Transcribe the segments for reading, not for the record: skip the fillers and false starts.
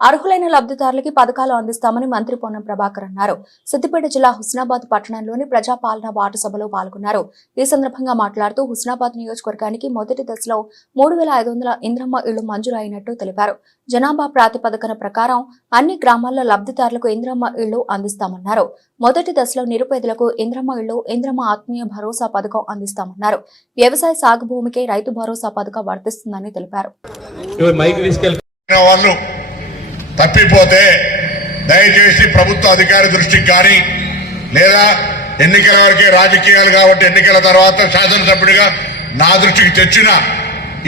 అర్హులైన లబ్ధిదారులకి పథకాలు అందిస్తామని మంత్రి పొన్నం ప్రభాకర్ అన్నారు. సిద్దిపేట జిల్లా హుస్నాబాద్ పట్టణంలోని ప్రజాపాలన వార్డు సభలో పాల్గొన్నారు. ఈ సందర్భంగా మాట్లాడుతూ హుస్నాబాద్ నియోజకవర్గానికి మొదటి దశలో 3500 ఇంద్రమ్మ ఇళ్లు మంజూరు అయినట్టు తెలిపారు. జనాభా ప్రాతిపదికన ప్రకారం అన్ని గ్రామాల్లో లబ్ధిదారులకు ఇంద్రమ్మ ఇళ్లు అందిస్తామన్నారు. మొదటి దశలో నిరుపేదలకు ఇంద్రమ్మ ఇళ్లు, ఇంద్రమ్మ ఆత్మీయ భరోసా పథకం అందిస్తామన్నారు. వ్యవసాయ సాగు భూమికి రైతు భరోసా పథకం వర్తిస్తుందని తెలిపారు. తప్పిపోతే దయచేసి ప్రభుత్వ అధికారి దృష్టికి కానీ లేదా ఎన్నికల వరకే రాజకీయాలు కాబట్టి ఎన్నికల తర్వాత శాసనసభ్యుడిగా నా దృష్టికి తెచ్చిన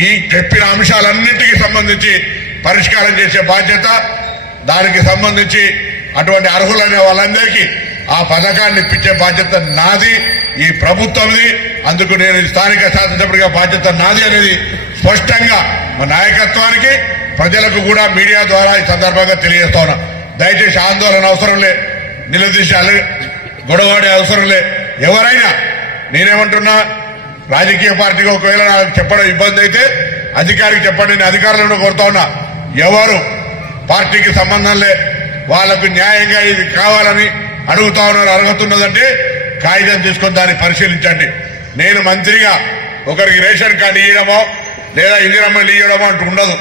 ఈ చెప్పిన అంశాలన్నింటికి సంబంధించి పరిష్కారం చేసే బాధ్యత, దానికి సంబంధించి అటువంటి అర్హులైన వాళ్ళందరికీ ఆ పథకాన్ని ఇప్పించే బాధ్యత నాది, ఈ ప్రభుత్వంది. అందుకు నేను స్థానిక శాసనసభ్యుడిగా బాధ్యత నాది అనేది స్పష్టంగా మా నాయకత్వానికి, ప్రజలకు కూడా మీడియా ద్వారా ఈ సందర్భంగా తెలియజేస్తా ఉన్నా. దయచేసి ఆందోళన అవసరం లే, నిలదీశాలు గొడవడే అవసరం లే. ఎవరైనా నేనేమంటున్నా, రాజకీయ పార్టీకి ఒకవేళ నాకు చెప్పడం ఇబ్బంది అయితే అధికారికి చెప్పండి. నేను అధికారులను కోరుతా ఉన్నా, ఎవరు పార్టీకి సంబంధం లే, వాళ్లకు న్యాయంగా ఇది కావాలని అడుగుతా ఉన్నారు, అర్హత ఉన్నదంటే కాగితం తీసుకొని దాన్ని పరిశీలించండి. నేను మంత్రిగా ఒకరికి రేషన్ కార్డు ఇవ్వడమో లేదా ఇందిరమ్మలు ఇవ్వడమో అంటూ ఉండదు.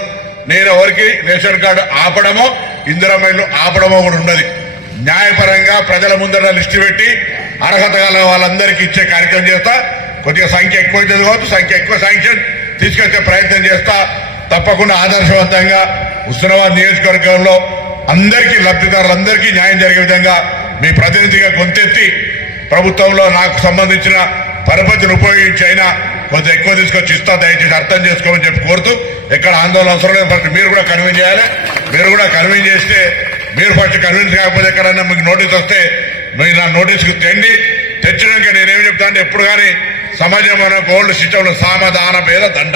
నేను ఎవరికి రేషన్ కార్డు ఆపడమో ఇందిరమ్మలు ఆపడమో కూడా ఉండదు. న్యాయపరంగా ప్రజల ముందర లిస్టు పెట్టి అర్హత గల వాళ్ళందరికీ ఇచ్చే కార్యక్రమం చేస్తా. కొద్దిగా సంఖ్య ఎక్కువైతే కావచ్చు, సంఖ్య ఎక్కువ శాంక్షన్ తీసుకొచ్చే ప్రయత్నం చేస్తా. తప్పకుండా ఆదర్శవంతంగా హుస్నాబాద్ నియోజకవర్గంలో అందరికీ లబ్ధిదారులందరికీ న్యాయం జరిగే విధంగా మీ ప్రతినిధిగా గొంతెత్తి ప్రభుత్వంలో నాకు సంబంధించిన పరపతిని ఉపయోగించి అయినా కొంచెం ఎక్కువ తీసుకొచ్చి ఇస్తా. దయచేసి అర్థం చేసుకోమని చెప్పి కోరుతూ, ఎక్కడ ఆందోళన అవసరం లేదు. ఫస్ట్ మీరు కూడా కన్విన్స్ చేయాలి. మీరు కూడా కన్విన్స్ చేస్తే, మీరు ఫస్ట్ కన్విన్స్ కాకపోతే ఎక్కడన్నా మీకు నోటీస్ వస్తే మీరు నా నోటీస్కి తెచ్చినాక నేనేం చెప్తా అంటే, ఎప్పుడు కానీ సమాజంలో ఓల్డ్ సిస్టంలో సామధాన భేద దండ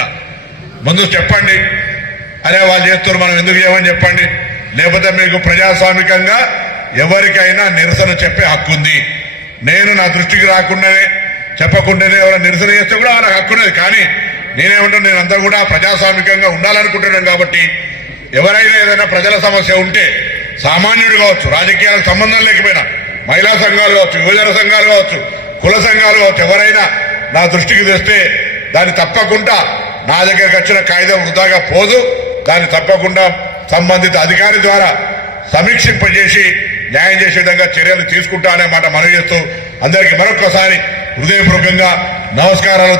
ముందు చెప్పండి. అరే వాళ్ళు చేస్తున్నారు, మనం ఎందుకు చేయమని చెప్పండి. లేకపోతే మీకు ప్రజాస్వామికంగా ఎవరికైనా నిరసన చెప్పే హక్కు ఉంది. నేను నా దృష్టికి రాకుండానే చెప్పకుండానే ఎవరైనా నిరసన చేస్తే కూడా వాళ్ళకి హక్కున్నది. కానీ నేనేమంటాను, నేనంతా కూడా ప్రజాస్వామికంగా ఉండాలనుకుంటున్నాను. కాబట్టి ఎవరైనా ఏదైనా ప్రజల సమస్య ఉంటే, సామాన్యుడు కావచ్చు, రాజకీయాలకు సంబంధం లేకపోయినా మహిళా సంఘాలు కావచ్చు, యువజన సంఘాలు కావచ్చు, కుల సంఘాలు కావచ్చు, ఎవరైనా నా దృష్టికి తెస్తే దాన్ని తప్పకుండా నా దగ్గరకు వచ్చిన కాగితం వృధాగా పోదు. దాన్ని తప్పకుండా సంబంధిత అధికారి ద్వారా సమీక్షింపజేసి న్యాయం చేసే విధంగా చర్యలు తీసుకుంటా అనే మాట మనవి చేస్తూ అందరికీ మరొకసారి హృదయపూర్వకంగా నమస్కారాలు.